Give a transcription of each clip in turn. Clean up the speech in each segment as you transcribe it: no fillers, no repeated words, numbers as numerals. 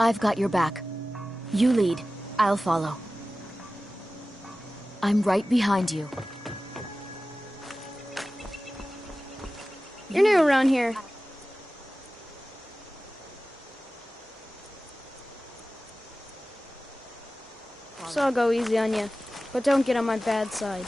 I've got your back. You lead. I'll follow. I'm right behind you. You're new around here. So I'll go easy on you. But don't get on my bad side.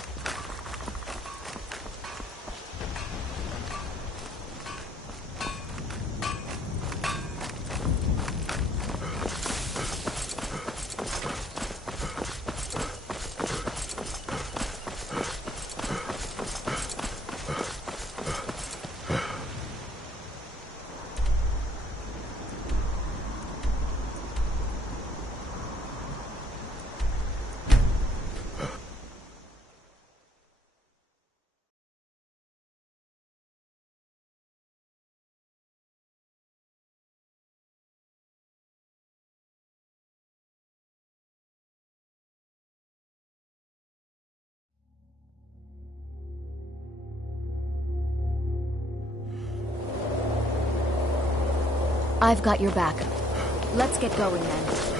I've got your back. Let's get going then.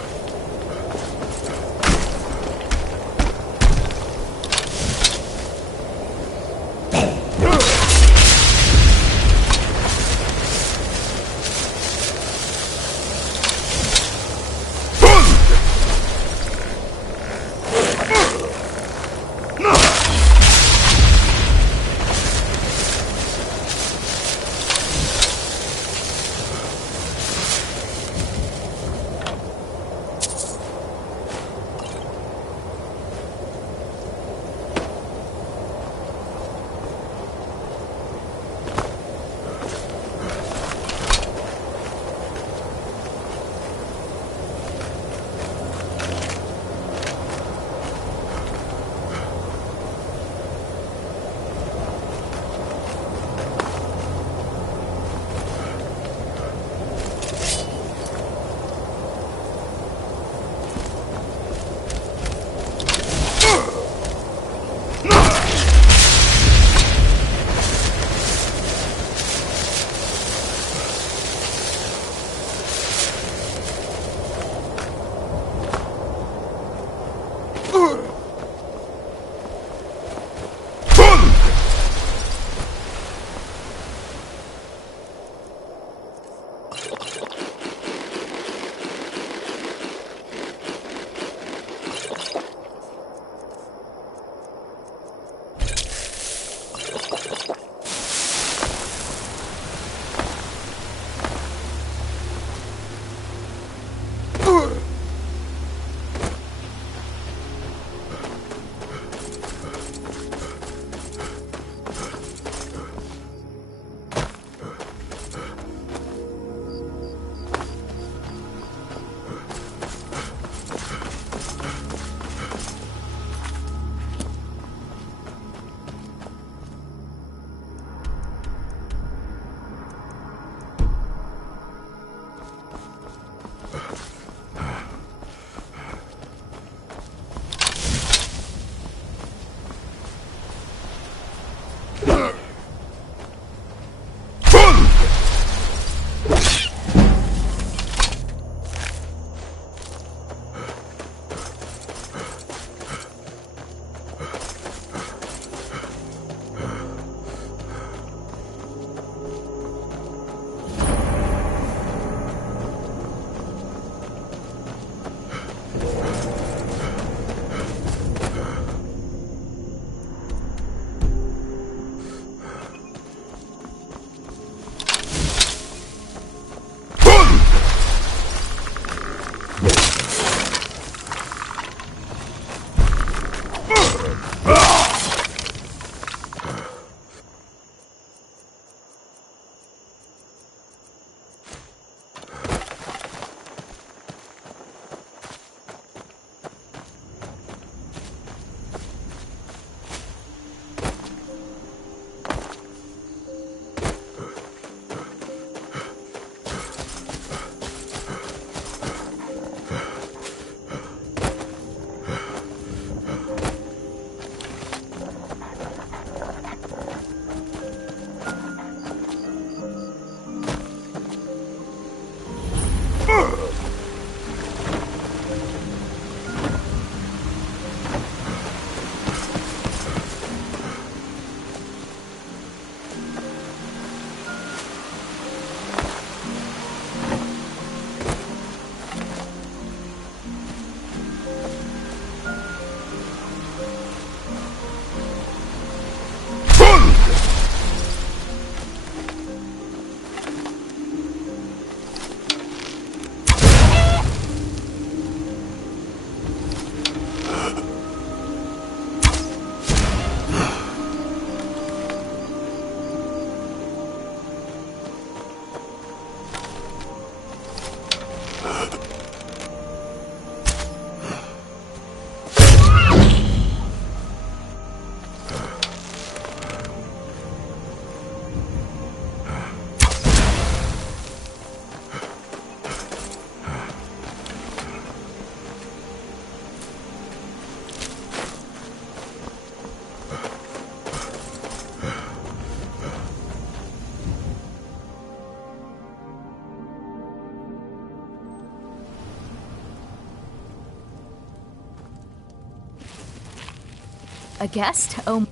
A guest? Oh.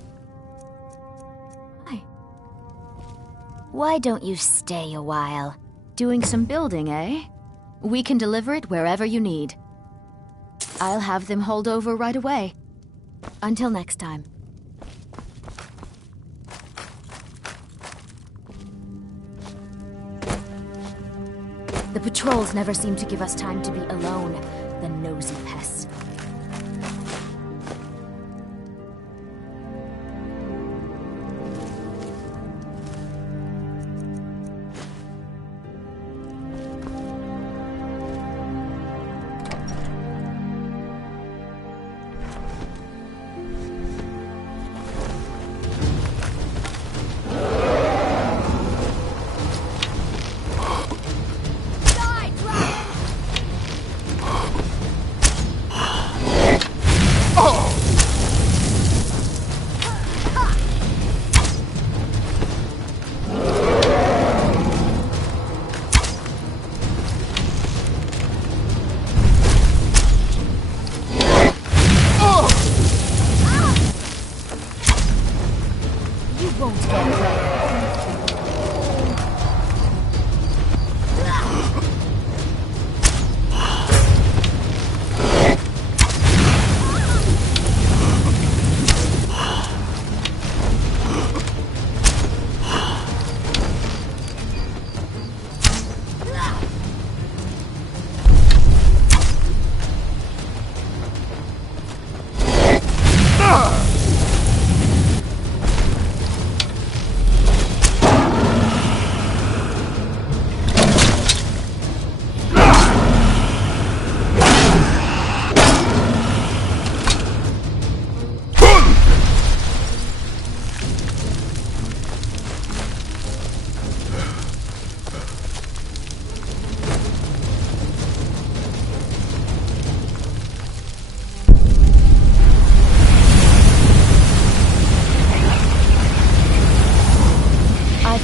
Hi. Why don't you stay a while? Doing some building, eh? We can deliver it wherever you need. I'll have them hauled over right away. Until next time. The patrols never seem to give us time to be alone, the nosy pests.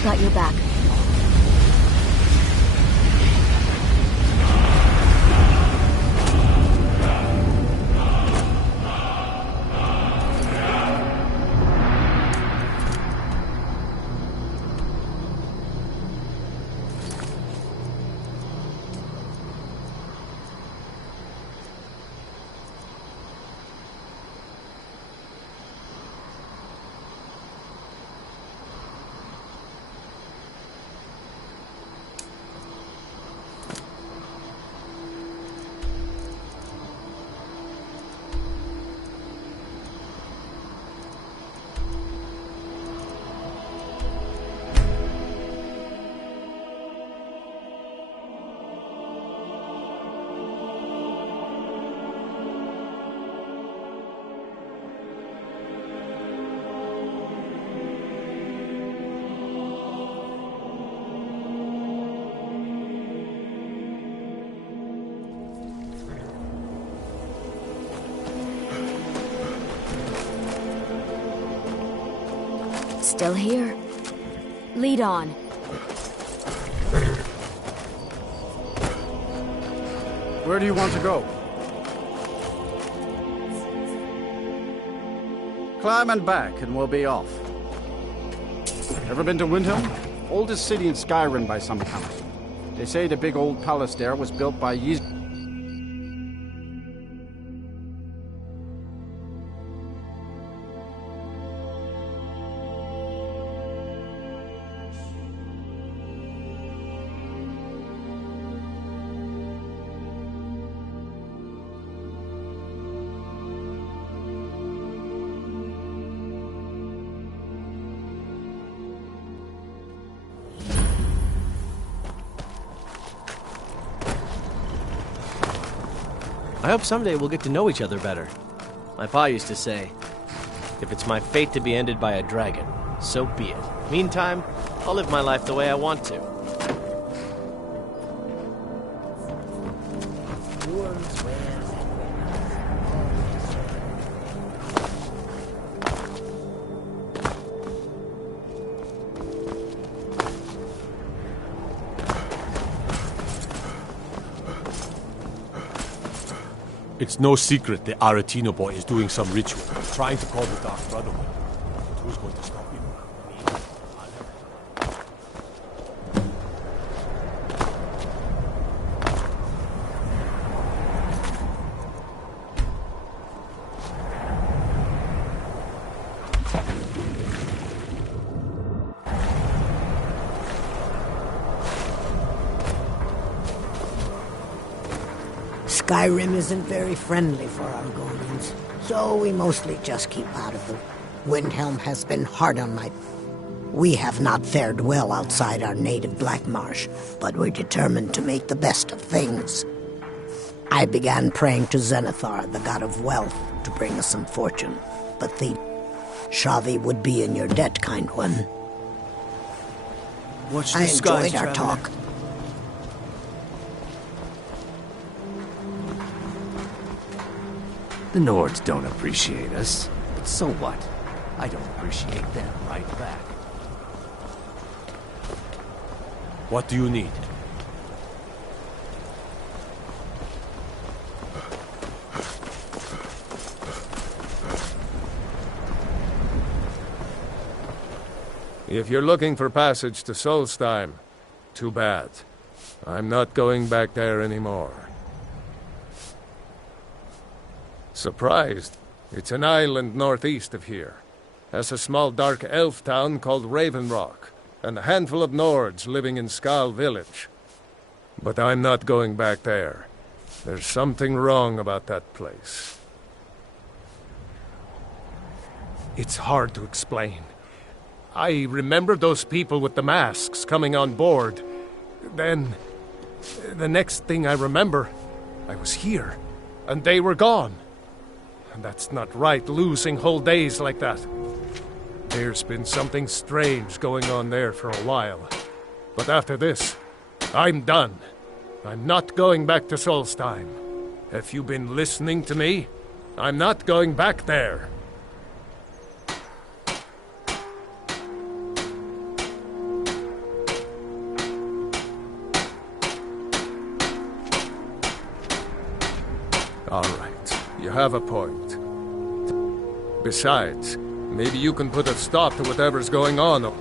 Got your back. Still here. Lead on. Where do you want to go? Climb and back, and we'll be off. Ever been to Windhelm? Oldest city in Skyrim by some count. They say the big old palace there was built by I hope someday we'll get to know each other better. My pa used to say, if it's my fate to be ended by a dragon, so be it. Meantime, I'll live my life the way I want to. It's no secret the Aretino boy is doing some ritual, trying to call the Dark Brotherhood. But who's going to stop him? Me? Skyrim isn't very friendly for Argonians, so we mostly just keep out of it. Windhelm has been hard on my... We have not fared well outside our native Black Marsh, but we're determined to make the best of things. I began praying to Zenithar, the god of wealth, to bring us some fortune, but the... Shavi would be in your debt, kind one. Watch the I skies, enjoyed our traveler. talk. The Nords don't appreciate us, but so what? I don't appreciate them right back. What do you need? If you're looking for passage to Solstheim, too bad. I'm not going back there anymore. Surprised? It's an island northeast of here. Has a small dark elf town called Raven Rock, and a handful of Nords living in Skal Village. But I'm not going back there. There's something wrong about that place. It's hard to explain. I remember those people with the masks coming on board. Then, the next thing I remember, I was here, and they were gone. And that's not right, losing whole days like that. There's been something strange going on there for a while. But after this, I'm done. I'm not going back to Solstheim. Have you been listening to me? I'm not going back there. All right, you have a point. Besides, maybe you can put a stop to whatever's going on.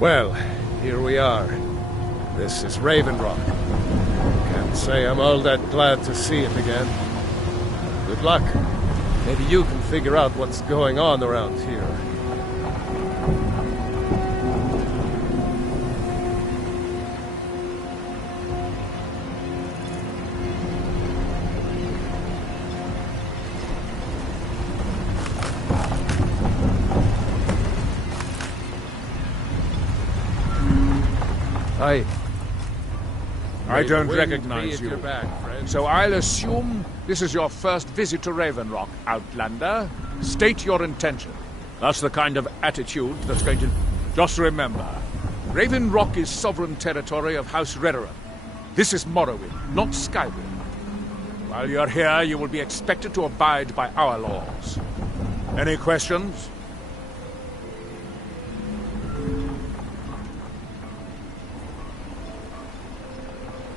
Well, here we are. This is Raven Rock. Can't say I'm all that glad to see it again. Good luck. Maybe you can figure out what's going on around here. I don't recognize you. So I'll assume this is your first visit to Raven Rock, Outlander. State your intention. That's the kind of attitude that's going to... Just remember, Raven Rock is sovereign territory of House Redoran. This is Morrowind, not Skyrim. While you're here, you will be expected to abide by our laws. Any questions?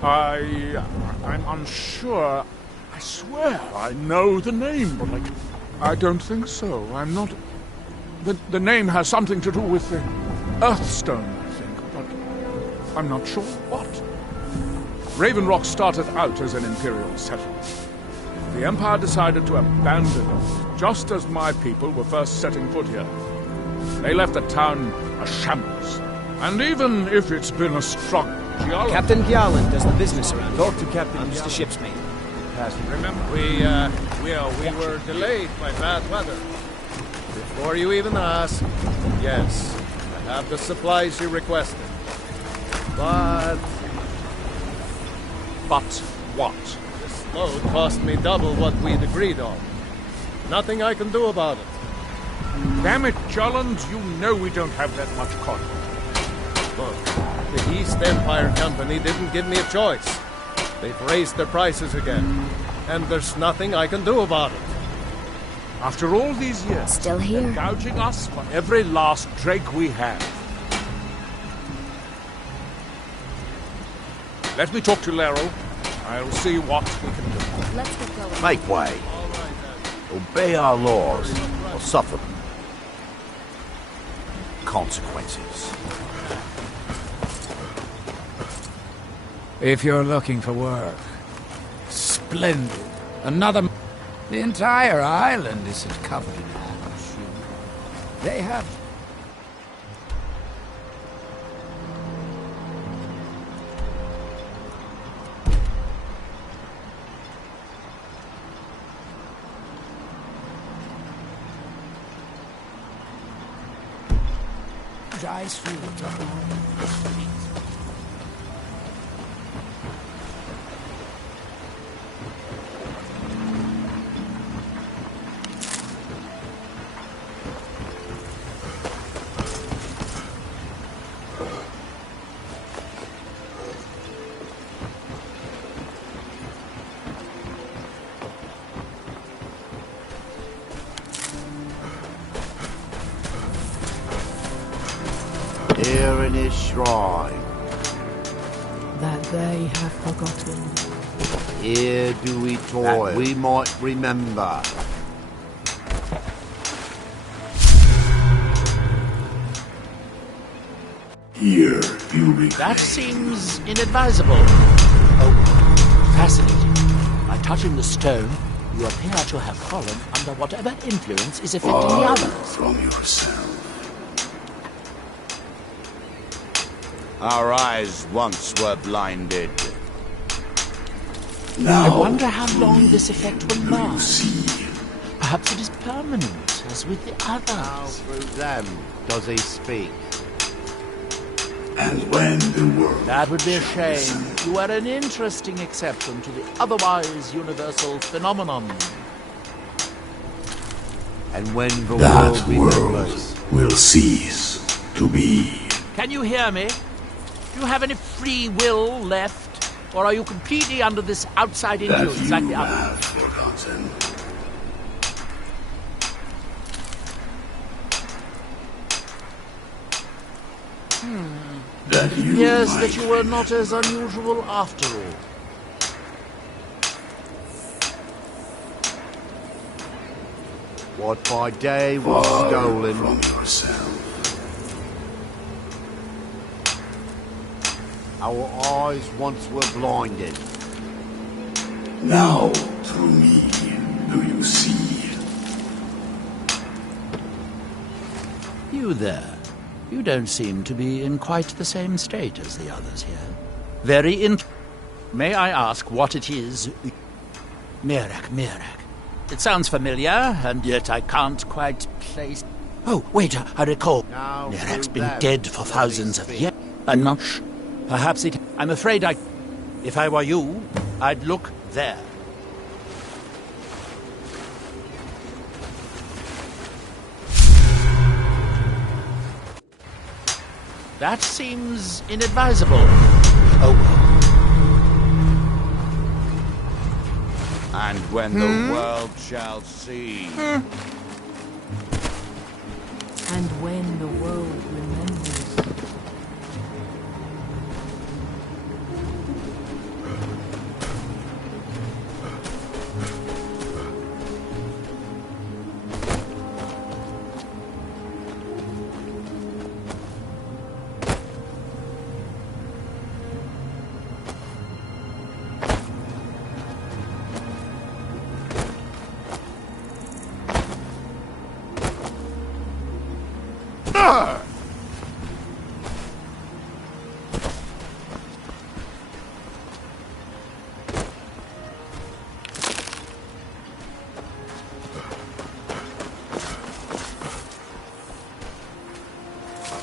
I'm unsure. I swear I know the name, but I don't think so. I'm not... The name has something to do with the Earthstone, I think, but I'm not sure what. Raven Rock started out as an Imperial settlement. The Empire decided to abandon it, just as my people were first setting foot here. They left the town a shambles. And even if it's been a struggle, Captain Gjallan does the business around here. Talk to Captain I'm just a ship's mate. Remember, we were delayed by bad weather. Before you even ask, yes, I have the supplies you requested. But what? this load cost me double what we'd agreed on. Nothing I can do about it. Damn it, Jolland, you know we don't have that much cotton. Look, the East Empire Company didn't give me a choice. They've raised their prices again, and there's nothing I can do about it. After all these years, Still here. they're gouging us for every last drake we have. Let me talk to Lero. I'll see what we can do. Let's get going. Make way. Obey our laws, or suffer them. Consequences. If you're looking for work, splendid. Another... The entire island is covered in ash. They have... Ice fields are... Here in his shrine, that they have forgotten. here do we toil, that we might remember. Here you reclaim. That seems inadvisable. Oh, fascinating. By touching the stone, you appear to have fallen under whatever influence is affecting the others. From yourself. Our eyes once were blinded. Now, I wonder how long this effect will do you last. see? Perhaps it is permanent, as with the How others. through them does he speak? And when the world That would be a shall shame. listen, You are an interesting exception to the otherwise universal phenomenon. And when the that world world remembers, will cease to be. Can you hear me? Do you have any free will left? Or are you completely under this outside That influence you like the others? have forgotten. That you Yes, might that you were not as unusual after all. what by day was far stolen, from yourself. our eyes once were blinded. Now, through me, do you see? You there. You don't seem to be in quite the same state as the others here. Very May I ask what it is? Mirak. It sounds familiar, and yet I can't quite place... Oh, wait, I recall. Now Mirak's through been them dead for does he thousands of speak. years. I'm not Perhaps it... I'm afraid I... If I were you, I'd look there. That seems inadvisable. Oh, And when the world shall see. And when the world remembers.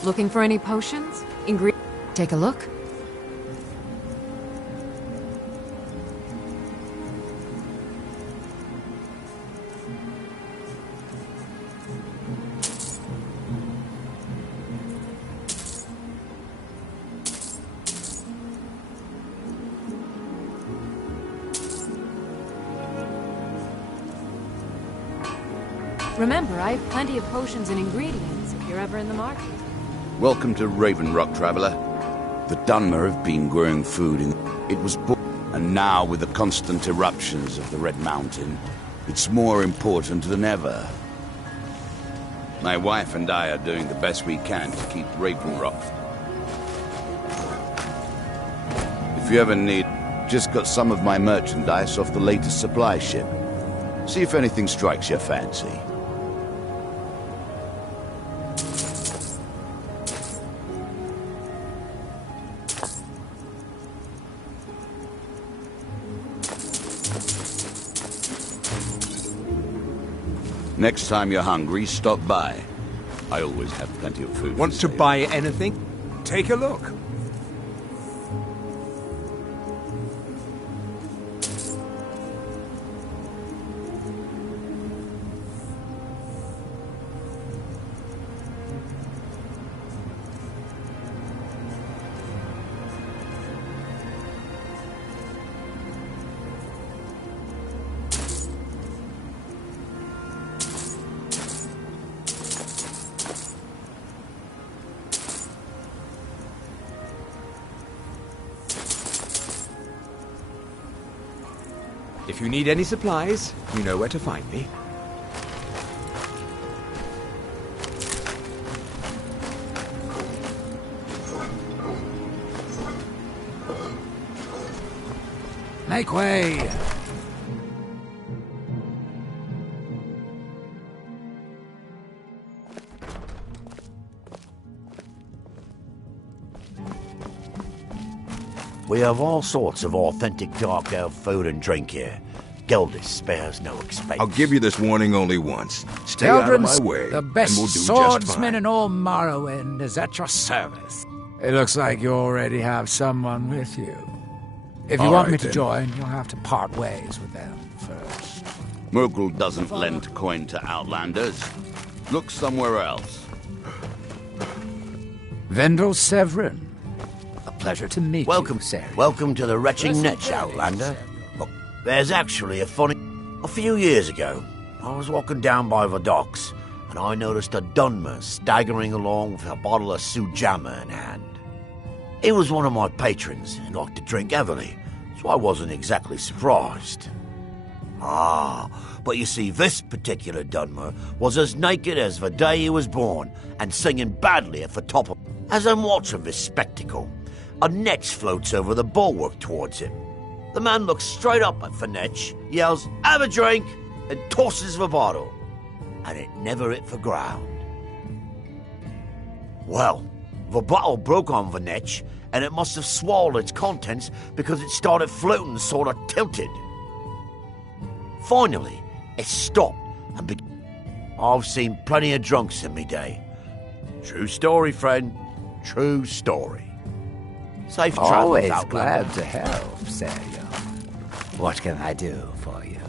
Looking for any potions? Take a look. Remember, I have plenty of potions and ingredients if you're ever in the market. Welcome to Raven Rock, traveler. The Dunmer have been growing food in... It was born, and now with the constant eruptions of the Red Mountain, it's more important than ever. My wife and I are doing the best we can to keep Raven Rock. If you ever need... Just got some of my merchandise off the latest supply ship. See if anything strikes your fancy. Next time you're hungry, stop by. I always have plenty of food. Want to buy anything? Take a look. If you need any supplies, you know where to find me. Make way! We have all sorts of authentic dark elf food and drink here. Gildis spares no expense. I'll give you this warning only once. Stay out of my way, the best and we'll do swordsman just fine. in all Morrowind is at your service. It looks like you already have someone with you. If you All want right, me to then. join, you'll have to part ways with them first. Merkel doesn't lend coin to outlanders. Look somewhere else. Vendel Severin. A pleasure to meet Welcome, you, Sarah. welcome to the Retching Nets, Outlander. Look, there's actually a funny... A few years ago, I was walking down by the docks, and I noticed a Dunmer staggering along with a bottle of Sujamma in hand. He was one of my patrons and liked to drink heavily, so I wasn't exactly surprised. But you see, this particular Dunmer was as naked as the day he was born, and singing badly at the top of... As I'm watching this spectacle, a Netch floats over the bulwark towards him. The man looks straight up at the Netch, yells, "Have a drink!" and tosses the bottle. And it never hit the ground. Well, the bottle broke on the Netch, and it must have swallowed its contents because it started floating sort of tilted. Finally, it stopped and I've seen plenty of drunks in me day. True story, friend. True story. Safe travels, Always Outlander. glad to help, Samuel. What can I do for you?